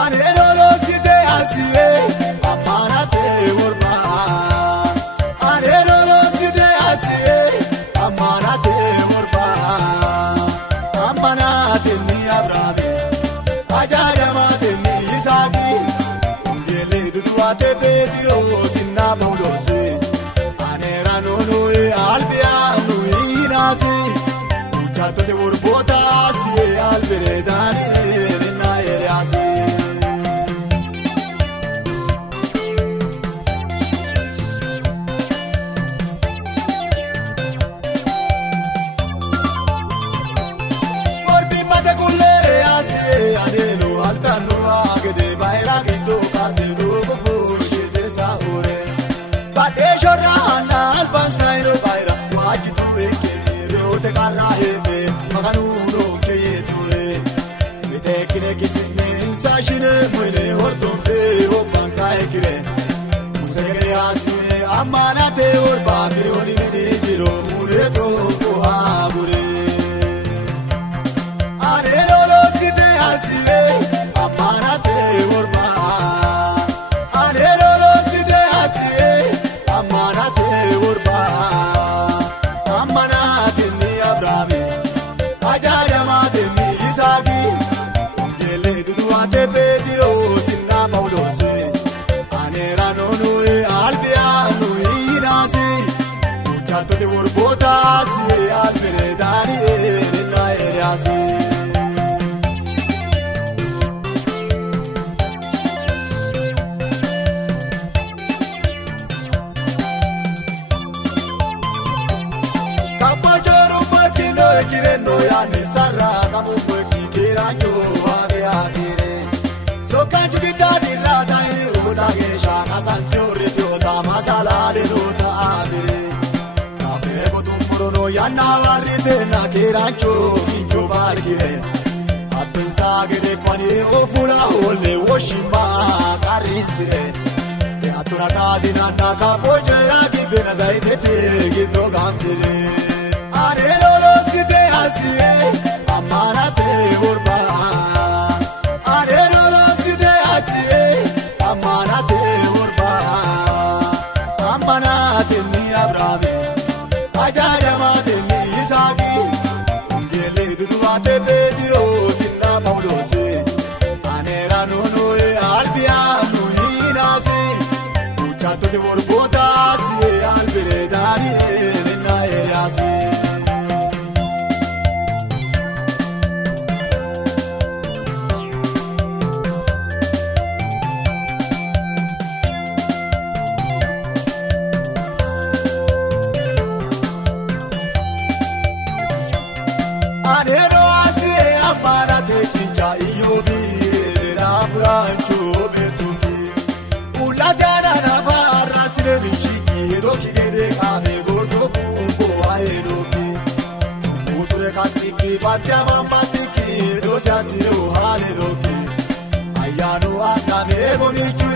Anelolo site asiye amanate orba. Anelolo site asiye amanate orba. Amanate ni Abrahamu, ajayamate ni Isaki. Ungele duduate Pedro sinna Paulose. Anera nonoe albiano inasi. Uchato de orbota asiye alberedani na Eliasi. Amanate orba kironi medijiro ureto kohabure. Anelolo site asiye amanate orba. Anelolo site asiye amanate orba. Amanate ni Abrahamu, ajayamate ni Isaki. Ungele duduate Pedro sinna Paulose. Anera nonoe albiano inasi. Uchato de orbota asiye alberedani na Eliasi. Kapajaro makino ekireno yani sarra kamu kwekiranyo age agire. Sokanchu gidadi rada iruda gesha kasanchuri diota masala diruda abire. Kafe botumuro yana warite na kirancho kincho bargire. Atensagire kwani ofula ole woshima karisire. Teatura kadina nakapojera kibena zaitete gidrogambire. Anelolo site asiye amanate orba. Anelolo site asiye amanate orba. Amanate ni Abrahamu, ajayamate ni Isaki. Ungele duduate Pedro sinna Paulose. Anera nonoe albiano inasi. Uchato de orbota asiye alberedani na Eliasi. Anero asiye amanate chincha iyobi la brancho betuki. Uladana na barra sile nishiki edoki gede kave gordo kubo aedoki. Chumuture katiki batya mamatiki dosi asire uhale doki. Ayano akame gomichu